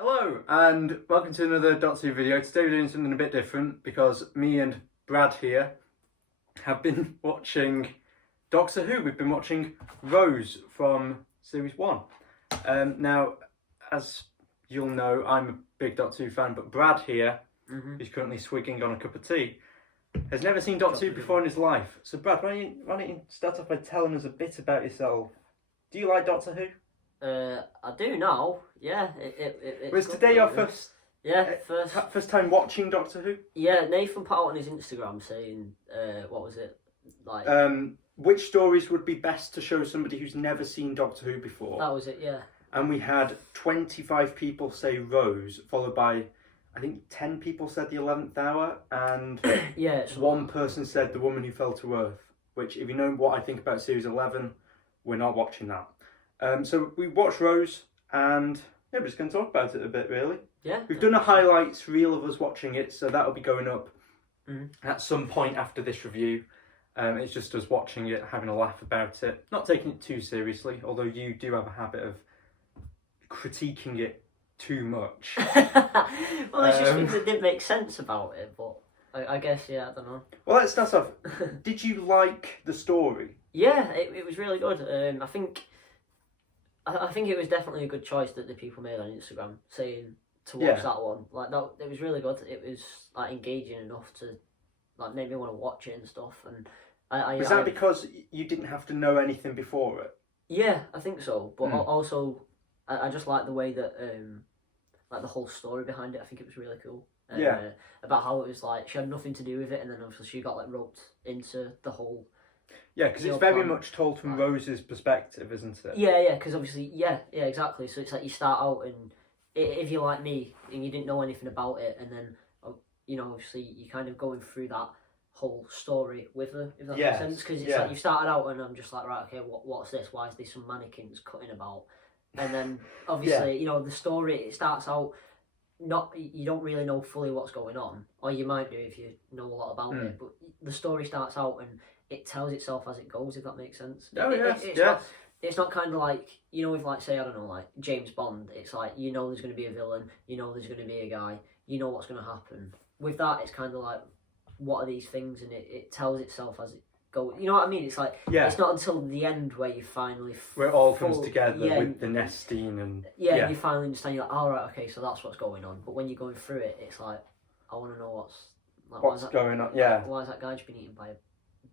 Hello and welcome to another Doctor Who video. Today we're doing something a bit different because me and Brad here have been watching Doctor Who. We've been watching Rose from Series 1. Now, as you'll know, I'm a big Doctor Who fan, but Brad here, who's currently swigging on a cup of tea, has never seen Doctor Who before in his life. So Brad, why don't you start off by telling us a bit about yourself? Do you like Doctor Who? I do now. Yeah, Was today your first? Yeah, first time watching Doctor Who. Yeah, Nathan put out on his Instagram saying, what was it like? Which stories would be best to show somebody who's never seen Doctor Who before? That was it. Yeah. And we had 25 people say Rose, followed by, I think 10 people said The 11th Hour, and yeah, one person said The Woman Who Fell to Earth. Which, if you know what I think about Series 11, we're not watching that. So we watched Rose, and yeah, we're just going to talk about it a bit, really. Yeah. We've done a highlights reel of us watching it, so that'll be going up at some point after this review. It's just us watching it, having a laugh about it, not taking it too seriously, although you do have a habit of critiquing it too much. Well, there's just things that didn't make sense about it, but I guess, yeah, I don't know. Well, let's start off. Did you like the story? Yeah, it was really good. I think it was definitely a good choice that the people made on Instagram saying to watch that one. Like that, it was really good. It was like engaging enough to like make me want to watch it and stuff. And was that because you didn't have to know anything before it? Yeah, I think so. But also, I just like the way that like the whole story behind it. I think it was really cool. About how it was like she had nothing to do with it, and then obviously she got like roped into the whole. Yeah, because it's very much told from Rose's perspective, isn't it? Yeah, because obviously, yeah, exactly. So it's like you start out, and if you're like me and you didn't know anything about it, and then you know, obviously you're kind of going through that whole story with her, if that makes sense. Because it's like you started out, and I'm just like, right, okay, what's this? Why is there some mannequins cutting about? And then obviously, you know, the story it starts out. You don't really know fully what's going on, or you might do if you know a lot about it. But the story starts out and it tells itself as it goes, if that makes sense. It's not kind of like, you know, with like, say, I don't know, like James Bond. It's like, you know, there's going to be a villain, you know, there's going to be a guy, you know what's going to happen. With that, it's kind of like, what are these things, and it tells itself as it goes. You know what I mean? It's like it's not until the end where you finally where it all comes together with the nesting and and you finally understand. You're like, all right, okay, so that's what's going on. But when you're going through it, it's like, I want to know what's going on. Yeah, why has that guy just been eaten by a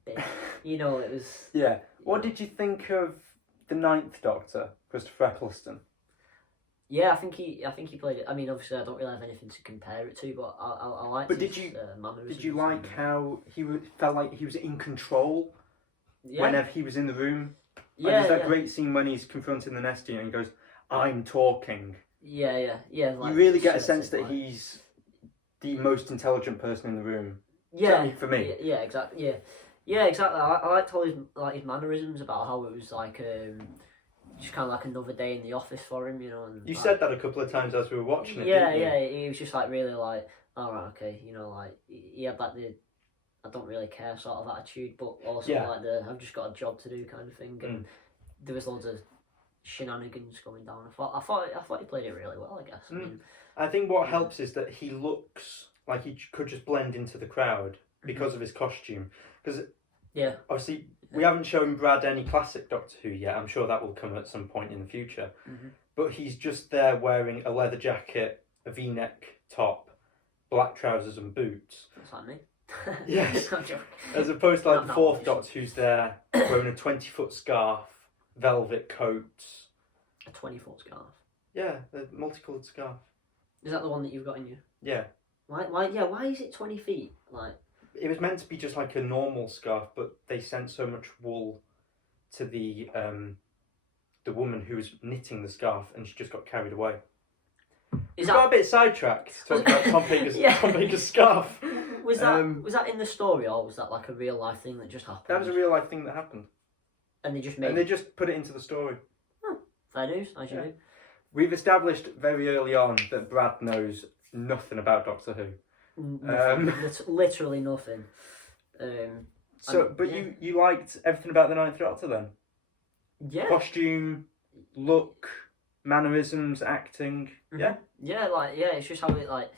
bit? You know, it was. Yeah. What did you think of the 9th Doctor, Christopher Eccleston? Yeah, I think he played it. I mean, obviously, I don't really have anything to compare it to, but I liked. But did you like how he felt like he was in control whenever he was in the room? Like, there's that great scene when he's confronting the Nesting and he goes, "I'm talking." Yeah. Like, you really get a sense that he's the most intelligent person in the room. Yeah, certainly for me. Yeah, exactly. Yeah, exactly. I liked all his mannerisms about how it was like just kind of like another day in the office for him, you know. And you said that a couple of times as we were watching it. Yeah, he was just like really like, all right, okay, you know, like he had like the I don't really care sort of attitude, but also like the I've just got a job to do kind of thing. And there was loads of shenanigans going down. I thought he played it really well, I guess. I think what helps is that he looks like he could just blend into the crowd because of his costume. Because obviously we haven't shown Brad any classic Doctor Who yet. I'm sure that will come at some point in the future. But he's just there wearing a leather jacket, a V-neck top, black trousers and boots. That's like me. Yes. As opposed to like the 4th Doctor, who's there wearing a 20-foot scarf, velvet coats. A 20-foot scarf? Yeah, the multicoloured scarf. Is that the one that you've got in you? Yeah. Why is it 20 feet? Like, it was meant to be just like a normal scarf, but they sent so much wool to the woman who was knitting the scarf, and she just got carried away. Got a bit sidetracked talking about Tom Baker's scarf. Was that in the story, or was that like a real life thing that just happened? That was a real life thing that happened. And they just put it into the story. Oh, fair news, as you do. We've established very early on that Brad knows nothing about Doctor Who. Literally nothing. You liked everything about the 9th Doctor then? Yeah. Costume, look, mannerisms, acting. Yeah. Yeah, it's just how it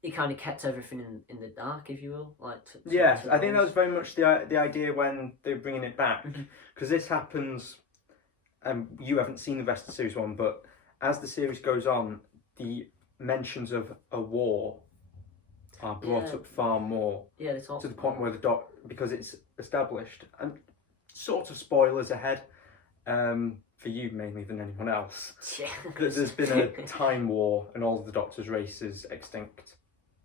he kind of kept everything in the dark, if you will. Yeah, I think that was very much the idea when they were bringing it back, because this happens. You haven't seen the rest of series 1, but as the series goes on, the mentions of a war are brought up far more. Yeah, they talk to the point where because it's established, and sort of spoilers ahead, for you mainly than anyone else. Yeah. That there's been a time war and all of the Doctor's race is extinct.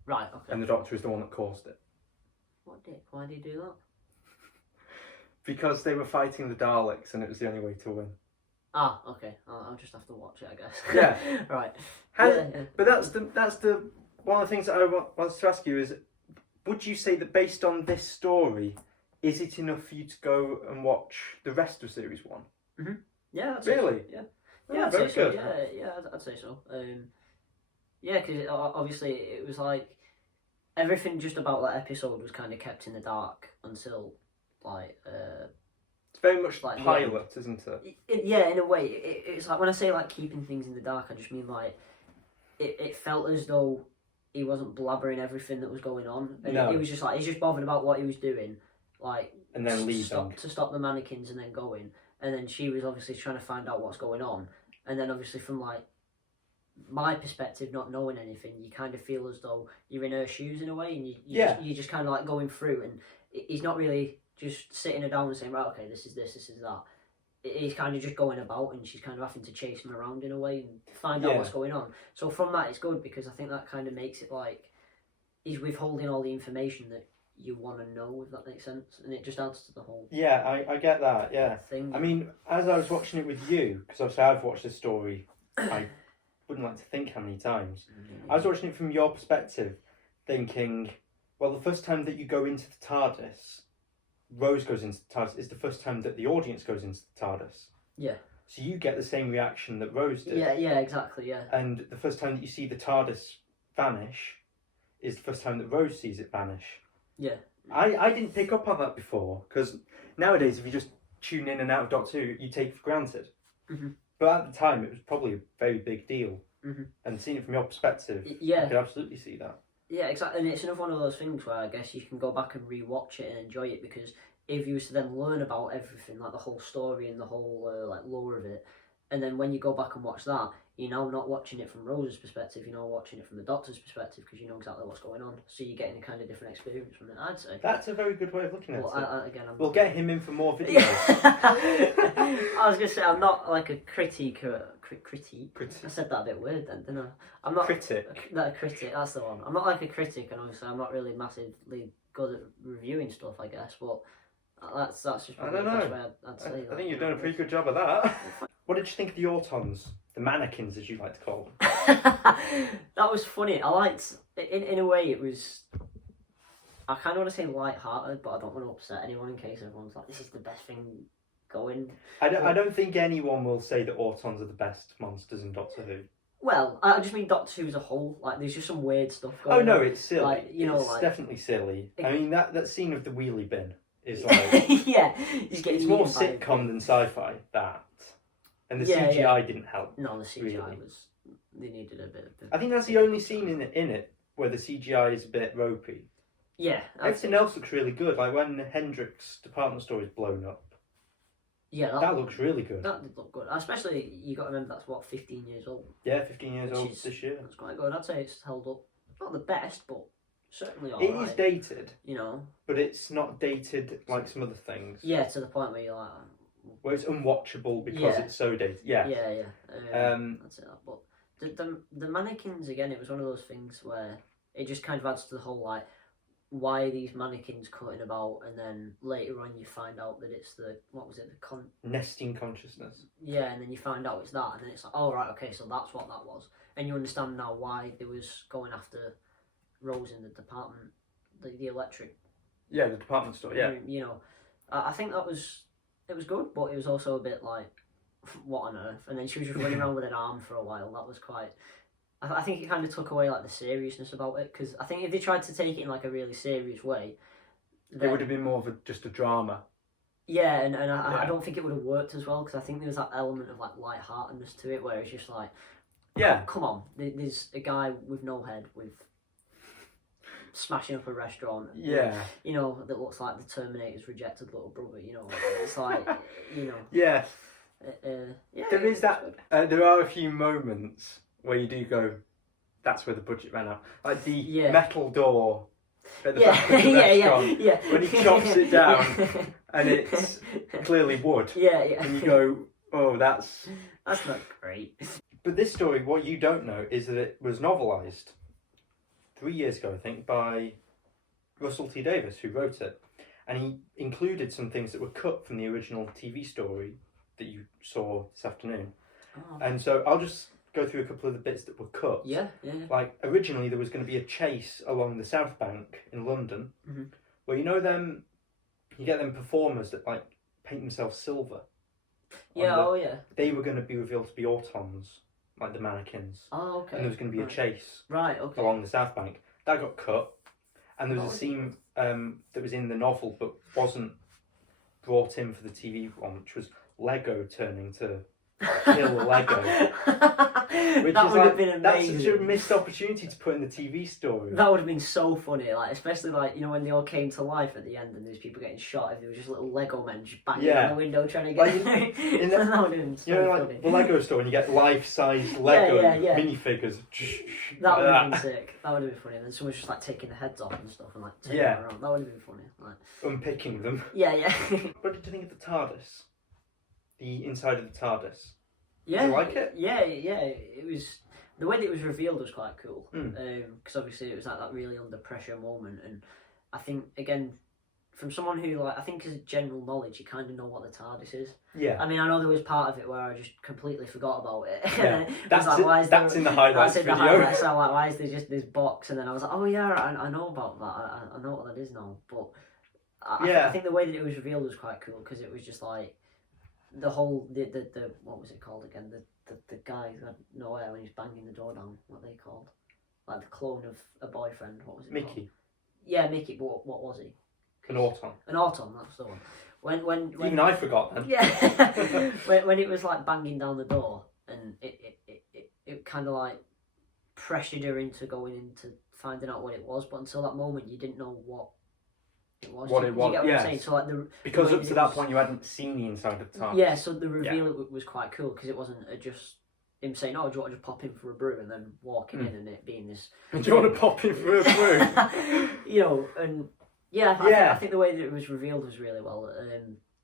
Right. Okay. And the Doctor is the one that caused it. Why did he do that? Because they were fighting the Daleks, and it was the only way to win. Ah, okay. I'll just have to watch it, I guess. Yeah. Right. But that's the one of the things that I wanted to ask you is, would you say that based on this story, is it enough for you to go and watch the rest of series 1? Mm-hmm. Yeah. I'd really? So. Yeah. Oh, Yeah, I'd very say so. good. Yeah, I'd say so. Yeah, because obviously it was like everything just about that episode was kind of kept in the dark until it's very much like pilot, isn't it? Yeah, in a way, it's like when I say like keeping things in the dark, I just mean like it felt as though he wasn't blabbering everything that was going on, and No. he was just like he's just bothered about what he was doing, And then leaving. to stop the mannequins and then going, and then she was obviously trying to find out what's going on, and then obviously from my perspective, not knowing anything, you kind of feel as though you're in her shoes in a way, and you're just kind of like going through, and he's not really just sitting her down and saying, right, okay, this is that. He's kind of just going about, and she's kind of having to chase him around in a way and find out what's going on. So from that, it's good, because I think that kind of makes it like he's withholding all the information that you want to know, if that makes sense, and it just adds to the whole I get that. Yeah. thing. I mean, as I was watching it with you, because obviously I've watched this story, I wouldn't like to think how many times. I was watching it from your perspective, thinking, well, the first time that you go into the TARDIS, Rose goes into the TARDIS, is the first time that the audience goes into the TARDIS. Yeah. So you get the same reaction that Rose did. Yeah, exactly, yeah. And the first time that you see the TARDIS vanish is the first time that Rose sees it vanish. Yeah. I didn't pick up on that before, because nowadays if you just tune in and out of Doctor Who, you take it for granted. Mm-hmm. But at the time, it was probably a very big deal. Mm-hmm. And seeing it from your perspective, Yeah. I could absolutely see that. Yeah, exactly, and it's another one of those things where I guess you can go back and re-watch it and enjoy it, because if you was to then learn about everything, like the whole story and the whole lore of it, and then when you go back and watch that, you're now not watching it from Rose's perspective, you're now watching it from the Doctor's perspective, because you know exactly what's going on, so you're getting a kind of different experience from it, I'd say. That's a very good way of looking at it. Again, We'll get him in for more videos. I was going to say, I'm not like a critique. I said that a bit weird then, didn't I? I'm not Critic. A critic, that's the one. I'm not like a critic, and obviously I'm not really massively good at reviewing stuff, I guess, but that's just probably the best way I'd say that. I think you've done a pretty good job of that. What did you think of the Autons? The mannequins, as you like to call them. That was funny. I liked, in a way, it was, I kind of want to say light-hearted, but I don't want to upset anyone in case everyone's like, this is the best thing going. I don't think anyone will say that Autons are the best monsters in Doctor Who. Well, I just mean Doctor Who as a whole. Like, there's just some weird stuff going on. Oh no, it's silly. Like, it's definitely silly. I mean, that scene of the wheelie bin is like... yeah. It's more sitcom than sci-fi, that. And the CGI didn't help. No, the CGI really. They needed a bit of... I think that's the only scene in it where the CGI is a bit ropey. Yeah. Everything else looks really good. Like when Hendrix' department store is blown up. Yeah, that looks really good. That did look good. Especially, you got to remember that's what, 15 years old. Yeah, 15 years old this year. That's quite good. I'd say it's held up. Not the best, but certainly alright. It is dated. You know. But it's not dated like some other things. Yeah, to the point where you're like... Where it's unwatchable because it's so dated. Yeah. Yeah. I'd say that. But the mannequins, again, it was one of those things where it just kind of adds to the whole, like, why are these mannequins cutting about, and then later on you find out that it's the, what was it, nesting consciousness. Yeah, and then you find out it's that, and then it's like, oh right, okay, so that's what that was, and you understand now why they was going after Rose in the department, the electric. Yeah, the department store. Yeah. You know, I think it was good, but it was also a bit like, what on earth? And then she was just running around with an arm for a while. That was quite. I think it kind of took away like the seriousness about it, because I think if they tried to take it in like a really serious way, then... it would have been more of just a drama. Yeah, and I Yeah. don't think it would have worked as well because I think there was that element of like lightheartedness to it where it's just like, Yeah. come on, there's a guy with no head with smashing up a restaurant. Yeah. You know, that looks like the Terminator's rejected little brother. You know, it's like, you know. Yeah. Yeah. There is that. There are a few moments where you do go, "That's where the budget ran out." Like the metal door at the back of the restaurant when he chops it down and it's clearly wood. Yeah. And you go, "Oh, that's not great." But this story, what you don't know is that it was novelised 3 years ago, I think, by Russell T Davies, who wrote it, and he included some things that were cut from the original TV story that you saw this afternoon. Oh. And so I'll just go through a couple of the bits that were cut. Yeah. Like, originally there was going to be a chase along the South Bank in London, where you get them performers that like paint themselves silver. Yeah, They were going to be revealed to be autons, like the mannequins. Oh, okay. And there was going to be a chase along the South Bank. That got cut. And there was a scene that was in the novel but wasn't brought in for the TV one, which was Lego turning to kill Lego. Which that is would like, have been amazing. That's such a missed opportunity to put in the TV story. That would have been so funny, like especially like, you know, when they all came to life at the end and there's people getting shot, if there was just little Lego men just banging on the window trying to get like in that would have been so funny. Like the Lego store and you get life-size Lego minifigures. That would have been sick. That would have been funny. And then someone's just like taking the heads off and stuff and like turning them around. That would have been funny. Like unpicking them. Yeah. What did you think of the Tardis? The inside of the Tardis? Yeah. Did you like it? Yeah. It was, the way that it was revealed was quite cool. Because obviously it was like that really under pressure moment, and I think again, from someone who like, I think as general knowledge, you kind of know what the Tardis is. Yeah. I mean, I know there was part of it where I just completely forgot about it. Yeah. That's like, that's in the highlights video. So I'm like, why is there just this box? And then I was like, oh yeah, I know about that. I know what that is now. But I think the way that it was revealed was quite cool because it was just like the whole the what was it called again? The guy who had no hair when he's banging the door down. What are they called? Like the clone of a boyfriend. What was it? Mickey. Called? Yeah, Mickey. But what was he? An auton. An auton. That's the one. When even I forgot then. Yeah. when it was like banging down the door and it kind of like pressured her into going into finding out what it was, but until that moment you didn't know what it was. What it was, you get what I'm saying? So like because up to that point you hadn't seen the inside of the TARDIS. Yeah, so the reveal was quite cool because it wasn't just him saying, "Oh, do you want to just pop in for a brew?" and then walking in and it being this. Do you want to pop in for a brew? You know, and I think the way that it was revealed was really well.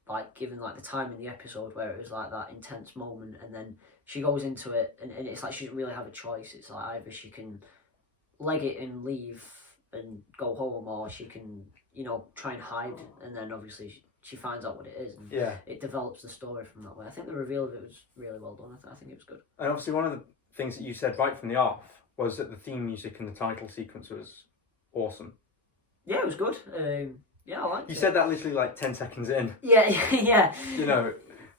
Like given like the time in the episode where it was like that intense moment, and then she goes into it, and it's like she doesn't really have a choice. It's like either she can leg it and leave and go home, or she can, you know, try and hide, and then obviously she finds out what it is, and it develops the story from that way. I think the reveal of it was really well done. I think it was good. And obviously one of the things that you said right from the off was that the theme music and the title sequence was awesome. Yeah, it was good. I liked it. You said that literally like 10 seconds in. Yeah. You know.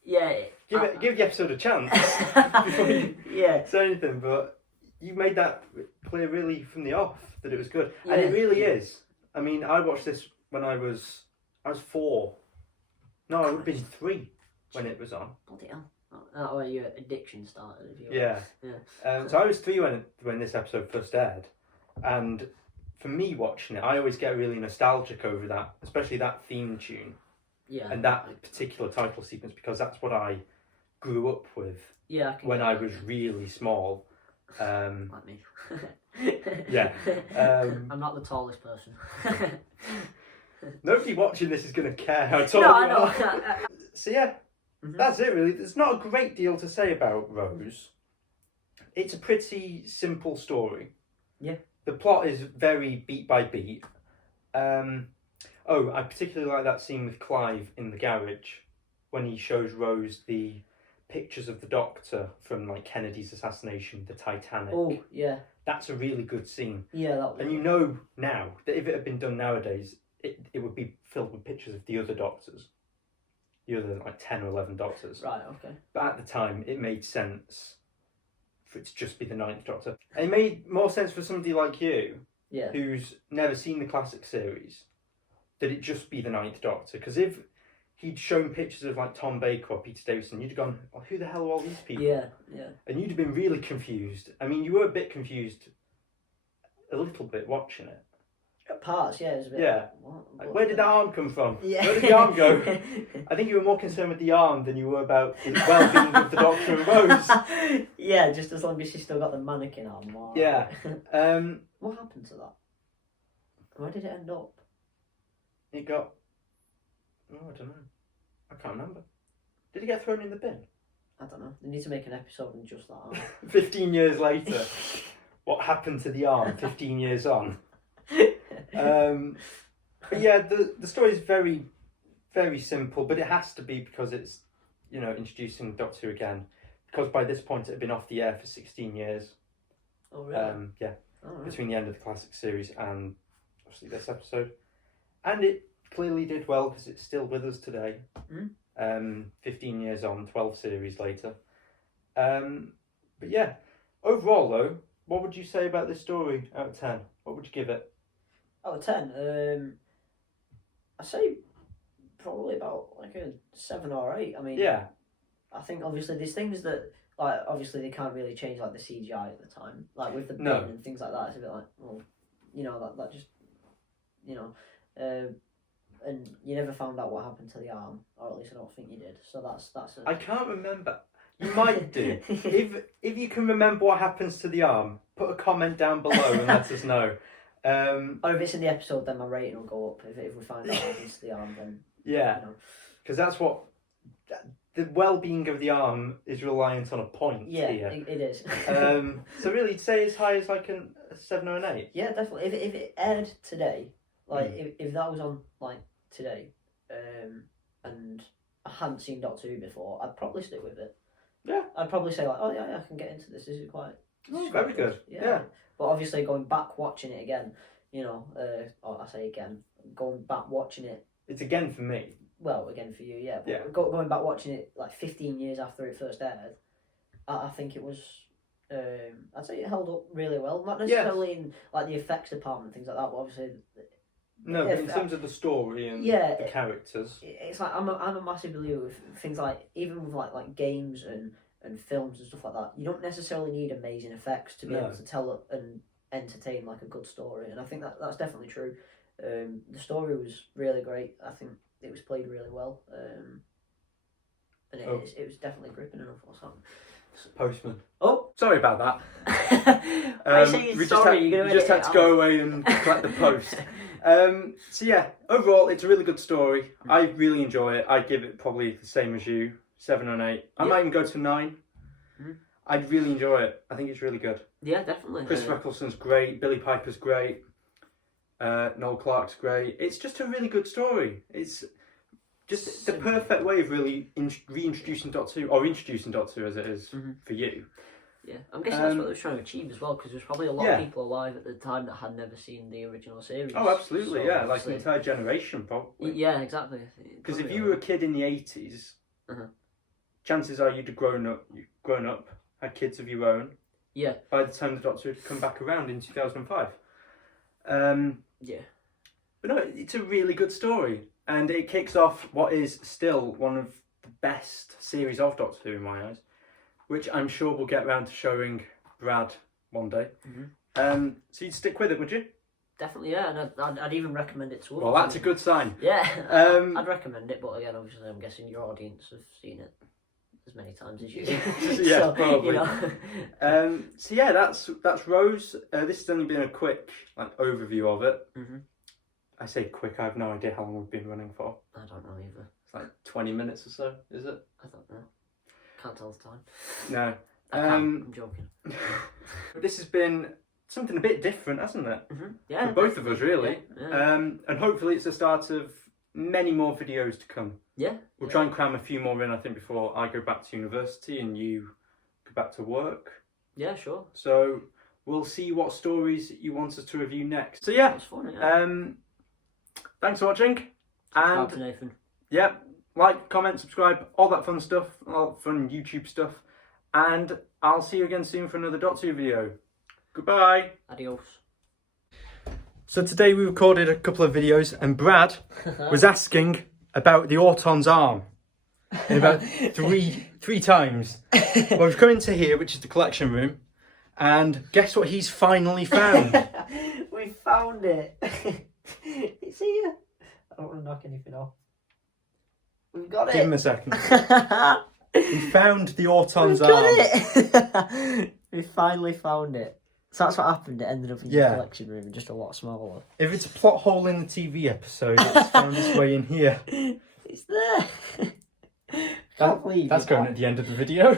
Yeah. Give the episode a chance before you say anything, but you made that clear really from the off that it was good. Yeah. And it really is. I mean, I watched this when I was 4. No, I would have been 3 when it was on. Bloody hell. That way your addiction started. So I was 3 when this episode first aired, and for me watching it, I always get really nostalgic over that, especially that theme tune, and that particular title sequence, because that's what I grew up with. Yeah, when I was really small. Like me. I'm not the tallest person. Nobody watching this is going to care how tall you are. No, So that's it really. There's not a great deal to say about Rose. It's a pretty simple story. Yeah. The plot is very beat by beat. I particularly like that scene with Clive in the garage when he shows Rose the pictures of the Doctor from like Kennedy's assassination, the Titanic. Oh, yeah. That's a really good scene. Yeah, that was. And you know now that if it had been done nowadays, it would be filled with pictures of the other Doctors. The other like 10 or 11 Doctors. Right, okay. But at the time, it made sense for it to just be the 9th Doctor. And it made more sense for somebody like you, who's never seen the classic series, that it just be the 9th Doctor. Because if he'd shown pictures of like Tom Baker or Peter Davison, you'd have gone, oh, who the hell are all these people? Yeah. And you'd have been really confused. I mean, you were a bit confused, a little bit watching it. At parts, yeah, it was a bit. Yeah. Like, what? Where did that arm come from? Yeah. Where did the arm go? I think you were more concerned with the arm than you were about the well-being of the Doctor and Rose. Yeah, just as long as she's still got the mannequin arm. Wow. Yeah. What happened to that? Where did it end up? It got... Oh, I don't know. I can't remember. Did it get thrown in the bin? I don't know. They need to make an episode on just that arm. 15 years later. What happened to the arm 15 years on? But yeah, the story is very, very simple, but it has to be because it's, you know, introducing Doctor Who again. Because by this point it had been off the air for 16 years. Oh, really? Yeah. Oh, right. Between the end of the classic series and obviously this episode. And it clearly did well because it's still with us today. 15 years on, 12 series later. But yeah, overall though, what would you say about this story out of 10? What would you give it? Out of 10, I say probably about like a 7 or 8. I mean, Yeah. I think obviously there's things that, like, obviously they can't really change, like the CGI at the time, like with the bin No. and things like that. It's a bit like, well, you know, that just, you know, and you never found out what happened to the arm, or at least I don't think you did. So that's. I can't remember. You might do. If you can remember what happens to the arm, put a comment down below and let us know. Or if it's in the episode, then my rating will go up. If we find out what happens to the arm, then Yeah, you know. because that's what the well-being of the arm is reliant on a point Yeah, here. it is. So really, you'd say as high as like a 7 or an 8? Yeah, definitely. If it aired today, like if that was on like today, and I hadn't seen Doctor Who before, I'd probably stick with it. Yeah. I'd probably say like, oh yeah, I can get into this. This is quite. Oh, it's very quite good. Yeah. But obviously, going back watching it again, you know, or I say again, going back watching it. It's again for me. Well, again for you, yeah. But Yeah. Going back watching it like 15 years after it first aired, I think it was. I'd say it held up really well. Not necessarily in like the effects department, things like that. But obviously, No, but in If- terms of the story and Yeah, the characters. it's like I'm a massive believer with things like, even with like games and films and stuff like that. You don't necessarily need amazing effects to be No. able to tell and entertain like a good story, and I think that's definitely true. The story was really great. I think it was played really well, and it was definitely gripping enough or something. Postman. Oh, Sorry about that. I say we sorry. we just had to go away and collect the post. So yeah, overall, it's a really good story. I really enjoy it. I'd give it probably the same as you, 7 or an 8. I might even go to 9. I'd really enjoy it. I think it's really good. Yeah, definitely. Chris Eccleston's great. Billy Piper's great. Noel Clarke's great. It's just a really good story. It's just the perfect way of really reintroducing Doctor Who, or introducing Doctor Who as it is for you. Yeah, I'm guessing that's what they were trying to achieve as well, because there's probably a lot Yeah. of people alive at the time that had never seen the original series. Oh, absolutely, So, yeah, like an obviously- entire generation, probably. Yeah, exactly. Because if you were a kid in the 80s, chances are you'd have grown up, had kids of your own. Yeah. By the time the Doctor had come back around in 2005. Yeah. But no, it's a really good story. And it kicks off what is still one of the best series of Doctor Who in my eyes, which I'm sure we'll get round to showing Brad one day. So you'd stick with it, would you? Definitely, yeah, and I'd even recommend it to others. Well, that's a good sign. Yeah, I'd recommend it, but again, obviously, I'm guessing your audience have seen it as many times as you do. Yeah, So, probably. You know. So yeah, that's Rose. This has only been a quick overview of it. I say quick. I have no idea how long we've been running for. I don't know either. It's like 20 minutes or so, is it? I don't know. Can't tell the time. No. I can't. I'm joking. This has been something a bit different, hasn't it? Yeah. For both of us, really. Yeah. And hopefully it's the start of many more videos to come. Yeah. We'll try and cram a few more in, I think, before I go back to university and you go back to work. Yeah, sure. So we'll see what stories you want us to review next. So yeah, That's fun, yeah. thanks for watching. Subscribe to Nathan. Yeah, like, comment, subscribe, all that fun stuff, all that fun YouTube stuff. And I'll see you again soon for another Doctor Who video. Goodbye. Adios. So today we recorded a couple of videos and Brad was asking about the Auton's arm in about three times. Well, we've come into here, which is the collection room, and guess what he's finally found? We found it. It's here. I don't want to knock anything off. We've got it. Give him a second. We found the Auton's We've arm. got it. We finally found it. So that's what happened. It ended up in the collection room and just a lot smaller. If it's a plot hole in the TV episode, it's found its way in here. It's there. That's going at the end of the video.